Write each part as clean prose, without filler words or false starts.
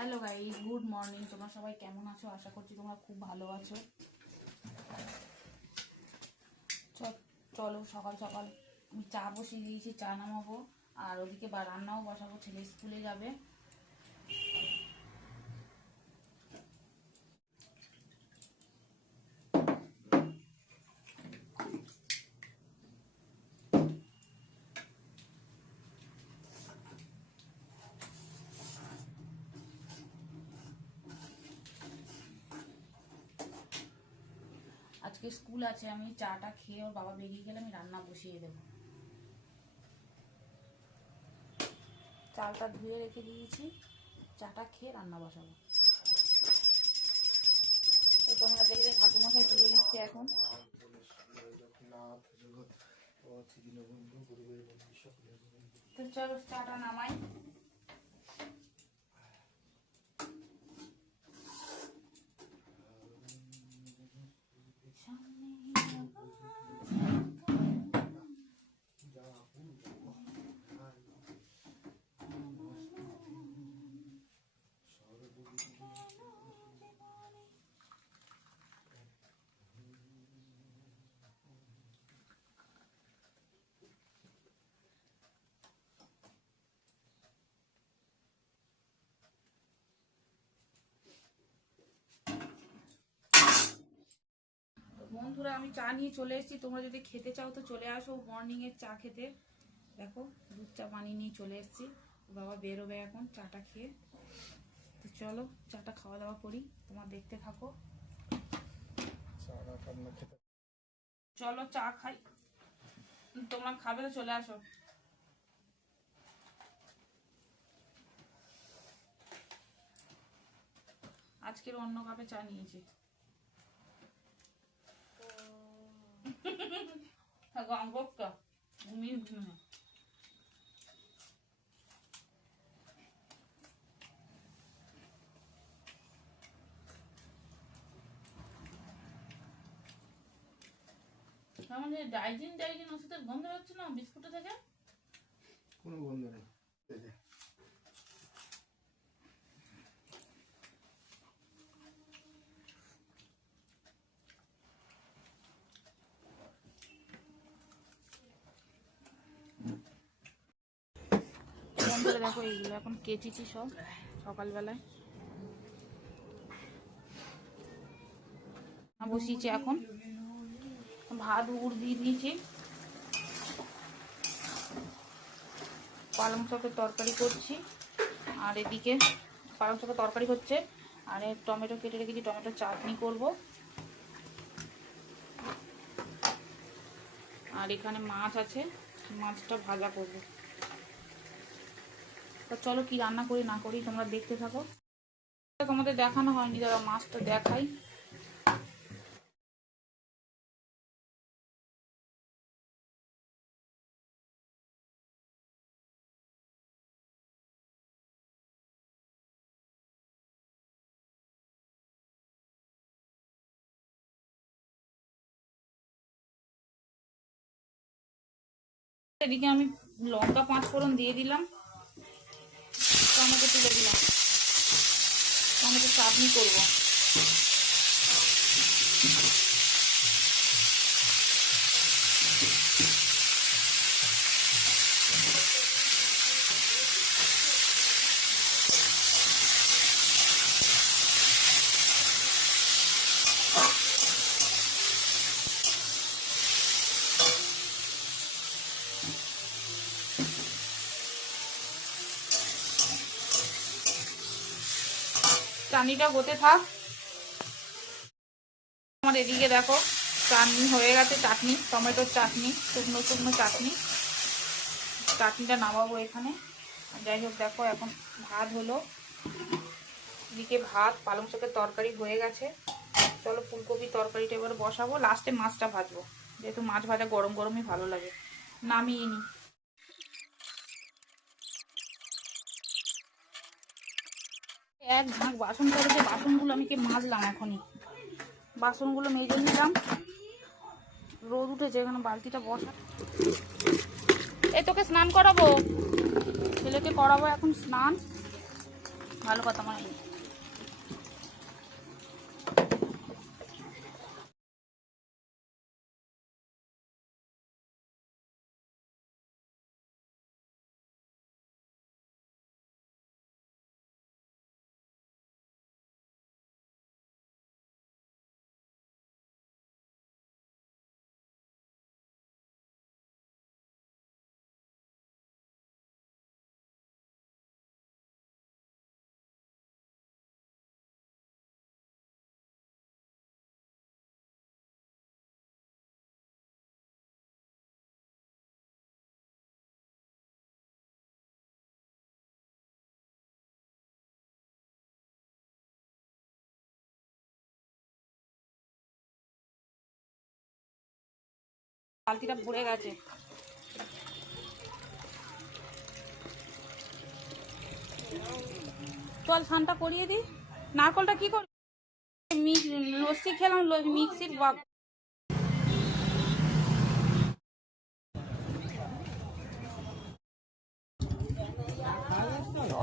Hello guys, good morning. তোমরা সবাই কেমন আছো? আশা করছি তোমরা খুব ভালো আছো। চলো সকাল সকাল আমি চা বসিয়ে দিয়েছি, চা নামাবো আর ওদিকে রান্নাও বসাবো, ছেলে স্কুলে যাবে। আজকে স্কুল আছে, আমি চাটা খেয়ে ওর বাবা বেরিয়ে গেলে আমি রান্না বসিয়ে দেবো। চালটা ধুয়ে রেখে দিয়েছি, চাটা খেয়ে রান্না বসাবো। তো তোমরা দেখলে ঠাকুমশাই তুলে দিচ্ছে এখন। তো চলো চাটা নামাই। বন্ধুরা, আমি চা নিয়ে চলে এসেছি। তোমরা যদি খেতে চাও তো চলে আসো মর্নিং এর চা খেতে। দেখো দুধ চা বানিয়ে নিয়ে চলে এসেছি, বাবা বেরোবে এখন চাটা খেয়ে। তো চলো চাটা খাওয়া দাওয়া করি, তোমরা দেখতে থাকো। চলো চা খাই, তোমরা খাবে তো চলে আসো। আজকের অন্য কাপে চা নিয়েছি। আমাদের ডাইজিন ওষুধের গন্ধ হচ্ছে না বিস্কুটে থেকে? কোনো গন্ধ নেই। বন্ধুরা দেখো, এইগুলো এখন কেচেছি সব সকালবেলায়। বসিয়েছি এখন ভাত উড় দিয়ে দিয়েছি, পালং শাকের তরকারি করছি। আর এদিকে পালং শাকের তরকারি হচ্ছে, আর টমেটো কেটে রেখেছি, টমেটো চাটনি করব। আর এখানে মাছ আছে, মাছটা ভাজা করব। তো চলো কি রান্না করি না করি তোমরা দেখতে থাকো। তোমাদের দেখানো হয়নি, দাঁড়া মাছটা দেখাই। এদিকে আমি লঙ্কা 5 ফোড়ন দিয়ে দিলাম, টমেটো তুলে দিলাম, টমেটো চাটনি করবো। চাটনিটা হতে থাক। আমার এদিকে দেখো চাটনি হয়ে গেছে, চাটনি টমেটোর চাটনি, শুকনো শুকনো চাটনি। চাটনিটা নামাবো এখানে। যাই হোক দেখো এখন ভাত হলো, এদিকে ভাত, পালং শাকের তরকারি হয়ে গেছে। চলো ফুলকপির তরকারিটা এবার বসাবো, লাস্টে মাছটা ভাজবো, যেহেতু মাছ ভাজা গরম গরমই ভালো লাগে। নামিয়ে নি। এক ঝাঁক বাসন করেছে, বাসনগুলো আমি কি মাজলাম এখনই, বাসনগুলো মেজে নিলাম। রোদ উঠেছে, এখানে বালতিটা বসা। এই তোকে স্নান করাবো, ছেলেকে করাবো এখন স্নান। ভালো কথা মানে বালতিটা ভরে গেছে। চল স্নানটা করিয়ে দিই। নারকলটা কি করি, লস্যি খেলাম মিক্সির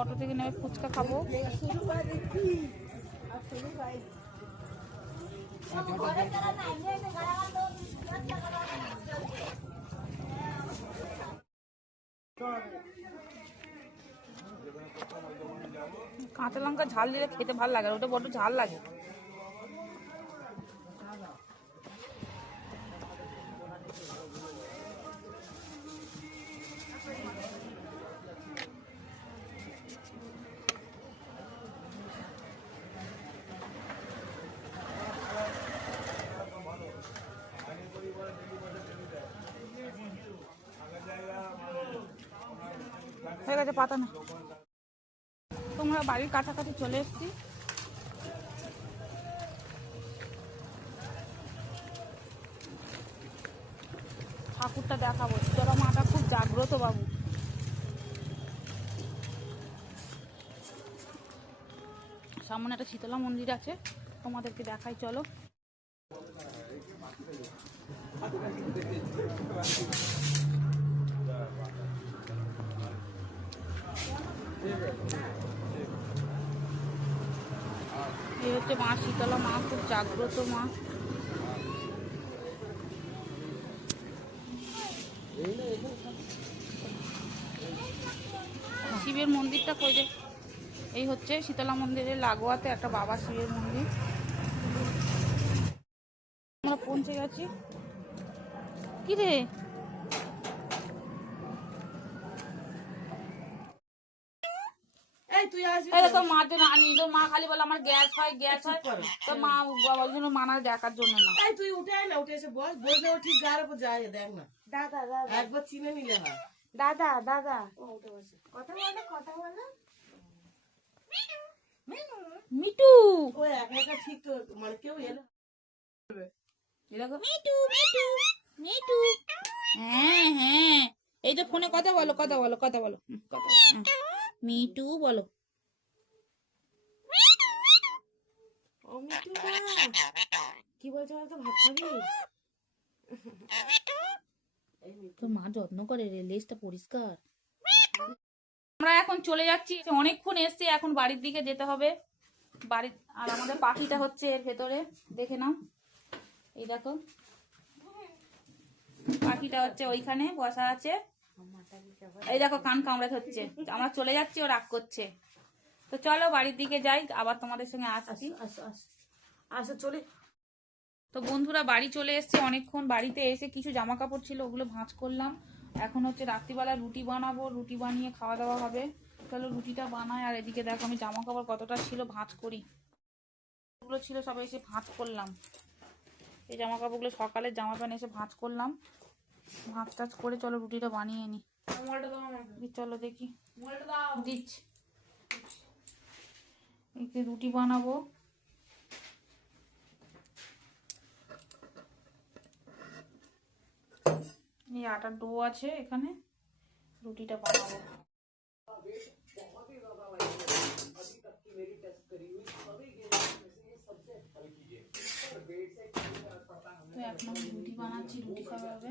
অটো থেকে নেমে ফুচকা খাবো। কাঁচা লঙ্কা ঝাল দিলে খেতে ভালো লাগে, ওটা বড্ড ঝাল লাগে। হয়ে গেছে পাতা না। তোমরা বাড়ির কাছাকাছি চলে এসছি। ঠাকুরটা দেখাবো, শীতলা মাটা খুব জাগ্রত বাবু। সামনে একটা শীতলা মন্দির আছে, তোমাদেরকে দেখাই চলো। এই হচ্ছে মা শীতলা মা, খুব জাগ্রত মা। শিবের মন্দিরটা কই রে? এই হচ্ছে শীতলা মন্দিরের লাগোয়াতে একটা বাবা শিবের মন্দির। আমরা পৌঁছে গেছি। কি রে তোর মার জন্য আনি, তোর মা খালি বলে আমার গ্যাস হয় গ্যাস হয়, তোর মা ওই জন্য মানা দেখার জন্য না। তুই উঠে আয় না, উঠে এসে বস, বসে ও ঠিক গায়ের উপর যায়, দেখ না দাদা দাদা একবার চিনে নিলে হয়। দাদা দাদা ও উঠে বসে কথা বলে কথা বলে মিটু ও একা একা ঠিক তো, মানে কেউ এলো মিটু মিটু মিটু। হ্যাঁ হ্যাঁ, এই তো ফোনে কথা বলো কথা বলো কথা বলো কথা বলো। মিটু বলো। ও মিটু কি বলছো বলতো, ভাত খাবি? তোর মা যত্ন করে রে, লেজটা পরিষ্কার। আমরা এখন চলে যাচ্ছি, অনেকক্ষণ এসছি, এখন বাড়ির দিকে যেতে হবে। বাড়ি আর আমাদের পাখিটা হচ্ছে এর ভেতরে, দেখে নাও। এই দেখো পাখিটা হচ্ছে ওইখানে বসা আছে। এই দেখো কান কামড়ে ধরছে। আমরা চলে যাচ্ছি, ও রাগ করছে। তো চলো বাড়ির দিকে যাই, আবার তোমাদের সঙ্গে আসছি। আচ্ছা চলে। তো বন্ধুরা বাড়ি চলে এসেছে, অনেকক্ষণ বাড়িতে এসে কিছু জামা কাপড় ছিল ওগুলো ভাঁজ করলাম। এখন হচ্ছে রাত্রিবেলা রুটি বানাবো, রুটি বানিয়ে খাওয়া দাওয়া হবে। চলো রুটিটা বানাই, আর এদিকে দেখো আমি জামা কাপড় কতটা ছিল ভাঁজ করি। ওগুলো ছিল সবাই এসে ভাঁজ করলাম। এই জামা কাপড়গুলো সকালের জামা প্যান্ট এসে ভাঁজ করলাম। ভাঁজ টাজ করে চলো রুটিটা বানিয়ে নি। চলো দেখি দিচ্ছি। রুটি বানাবো। এই আটার ডো আছে এখানে, রুটিটা বানাবো। তো এখন আমি রুটি বানাচ্ছি, রুটি খাওয়া হবে।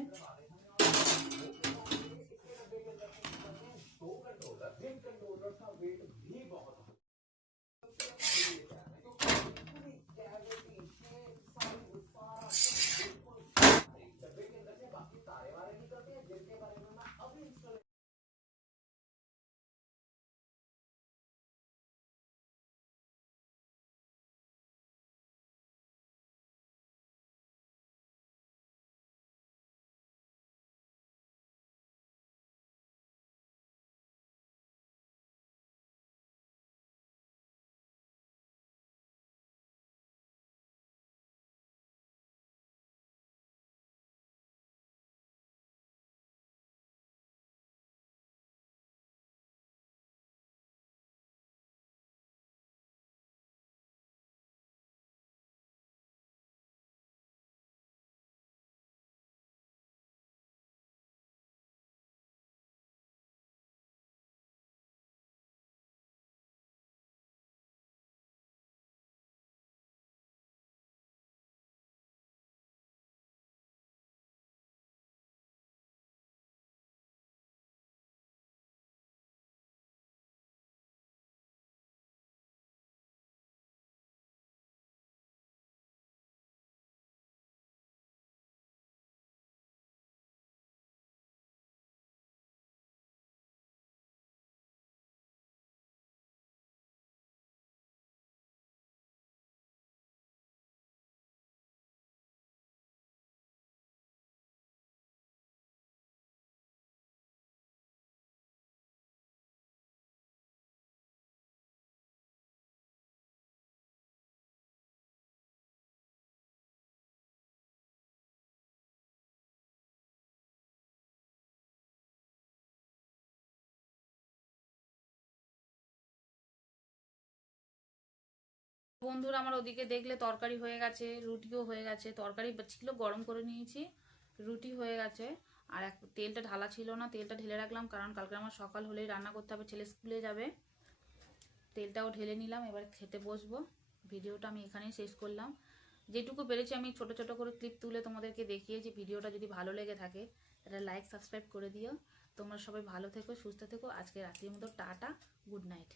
বন্ধুরা আমার ওদিকে দেখলে তরকারি হয়ে গেছে, রুটিও হয়ে গেছে। তরকারি ছিল গরম করে নিয়েছি, রুটি হয়ে গেছে। আর তেলটা ঢালা ছিল না, তেলটা ঢেলে রাখলাম, কারণ কালকে আমার সকাল হলেই রান্না করতে হবে, ছেলে স্কুলে যাবে। তেলটাও ঢেলে নিলাম, এবার খেতে বসবো। ভিডিওটা আমি এখানেই শেষ করলাম। যেটুকু পেরেছি আমি ছোট ছোট করে ক্লিপ তুলে তোমাদেরকে দেখিয়েছি। ভিডিওটা যদি ভালো লেগে থাকে তাহলে লাইক সাবস্ক্রাইব করে দিও। তোমরা সবাই ভালো থেকো, সুস্থ থেকো। আজকে রাত্রির মতো টাটা, গুড নাইট।